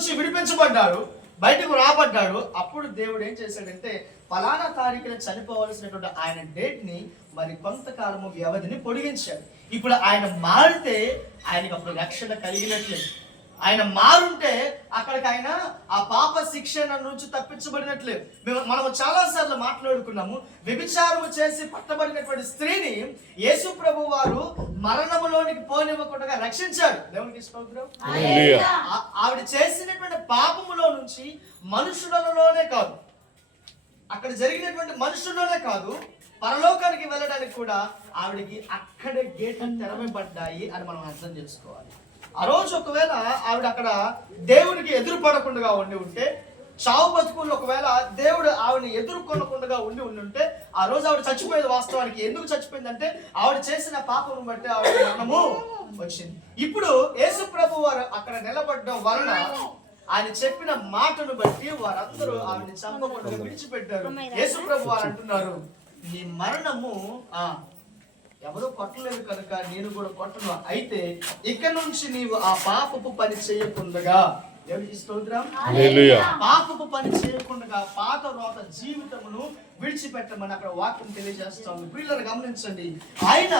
నుంచి విడిపించబడ్డాడు, బయటకు రాబడ్డాడు. అప్పుడు దేవుడు ఏం చేశాడంటే ఫలానా తారీఖున చనిపోవలసినటువంటి ఆయన డేట్ ని మరి కొంతకాలము వ్యవధిని పొడిగించాడు. ఇప్పుడు ఆయన మారితే ఆయనకు అప్పుడు రక్షణ కలిగినట్లే. ఆయన మారుంటే అక్కడికి ఆయన ఆ పాప శిక్షణ నుంచి తప్పించబడినట్లే. మనము చాలా సార్లు మాట్లాడుకున్నాము. వ్యభిచారము చేసి పట్టబడినటువంటి స్త్రీని యేసు ప్రభు వారు మరణములోనికి పోనివ్వకుండా రక్షించాడు. దేవునికి స్తోత్రం. ఆవిడ చేసినటువంటి పాపములో నుంచి మనుషులలోనే కాదు, అక్కడ జరిగినటువంటి మనుషుల్లోనే కాదు, పరలోకానికి వెళ్ళడానికి కూడా ఆవిడకి అక్కడే గేట్లు తెరవబడ్డాయి అని మనం అర్థం చేసుకోవాలి. ఆ రోజు ఒకవేళ ఆవిడ అక్కడ దేవునికి ఎదురు పడకుండా ఉండి ఉంటే, చావు బతుకుల్లో ఒకవేళ దేవుడు ఆవిడని ఎదుర్కొనకుండా ఉండి ఉంటే ఆ రోజు ఆవిడ చచ్చిపోయేది. వాస్తవానికి ఎందుకు చచ్చిపోయిందంటే ఆవిడ చేసిన పాపం బట్టి ఆవిడ మరణము వచ్చింది. ఇప్పుడు యేసు ప్రభు వారు అక్కడ నిలబడడం వలన ఆయన చెప్పిన మాటను బట్టి వారందరూ ఆవిడని చంపకుండా విడిచిపెట్టారు. యేసు ప్రభు వారు అంటున్నారు, నీ మరణము ఎవరో కొట్టలేదు కనుక నేను కూడా కొట్టను. అయితే ఇక నుంచి నీవు ఆ పాపపు పని చేయకుండా, పాపపు పని చేయకుండా పాత రోత జీవితమును విడిచిపెట్టమని అక్కడ వాక్యం తెలియజేస్తాము. పిల్లలు గమనించండి, ఆయన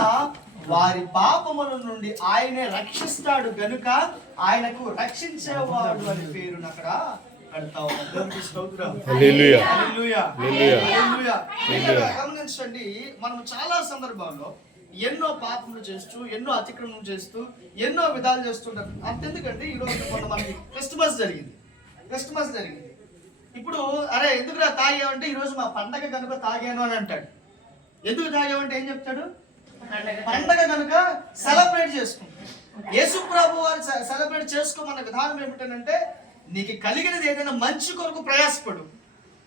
వారి పాపముల నుండి ఆయనే రక్షిస్తాడు గనుక ఆయనకు రక్షించేవాడు అని పేరును అక్కడ గమనించండి. మనం చాలా సందర్భాల్లో ఎన్నో పాపములు చేస్తూ, ఎన్నో అతిక్రమం చేస్తూ, ఎన్నో విధాలు చేస్తుంటారు. అంతెందుకండి, ఈరోజు మొన్న మనకి క్రిస్మస్ జరిగింది. ఇప్పుడు అరే ఎందుకురా తాగామంటే ఈరోజు మా పండగ కనుక తాగాను అని అంటాడు. ఎందుకు తాగామంటే ఏం చెప్తాడు? పండగ కనుక సెలబ్రేట్ చేసుకుంటాం. యేసు ప్రభు వారు సెలబ్రేట్ చేసుకోమన్న విధానం ఏమిటంటే, నీకు కలిగినది ఏదైనా మంచి కొరకు ప్రయాసపడు.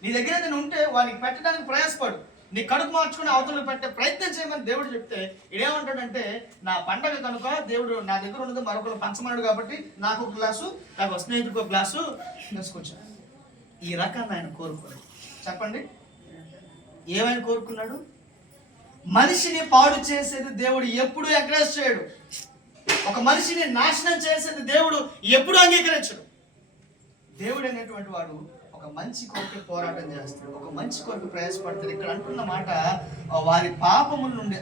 నీ దగ్గర ఏదైనా ఉంటే వానికి పెట్టడానికి ప్రయాసపడు. నీ కడుపు మార్చుకుని అవతలకు పెట్టే ప్రయత్నం చేయమని దేవుడు చెప్తే ఇదేమంటాడంటే, నా పండగ కనుక దేవుడు నా దగ్గర ఉన్నది మరొకరు పంచమన్నాడు కాబట్టి నాకు ఒక గ్లాసు, నాకు స్నేహితుడికి ఒక గ్లాసు వేసుకొచ్చాను. ఈ రకాన్ని ఆయన కోరుకున్నాడు. చెప్పండి, ఏమైనా కోరుకున్నాడు? మనిషిని పాడు చేసేది దేవుడు ఎప్పుడు ఎంకరేజ్ చేయడు. ఒక మనిషిని నాశనం చేసేది దేవుడు ఎప్పుడు అంగీకరించడు. దేవుడు అనేటువంటి వాడు ఒక మంచి కొరకు పోరాటం చేస్తాడు, ఒక మంచి కొరకు ప్రయాసపడతాడు. ఇక్కడ అంటున్న మాట, వారి పాపముల నుండి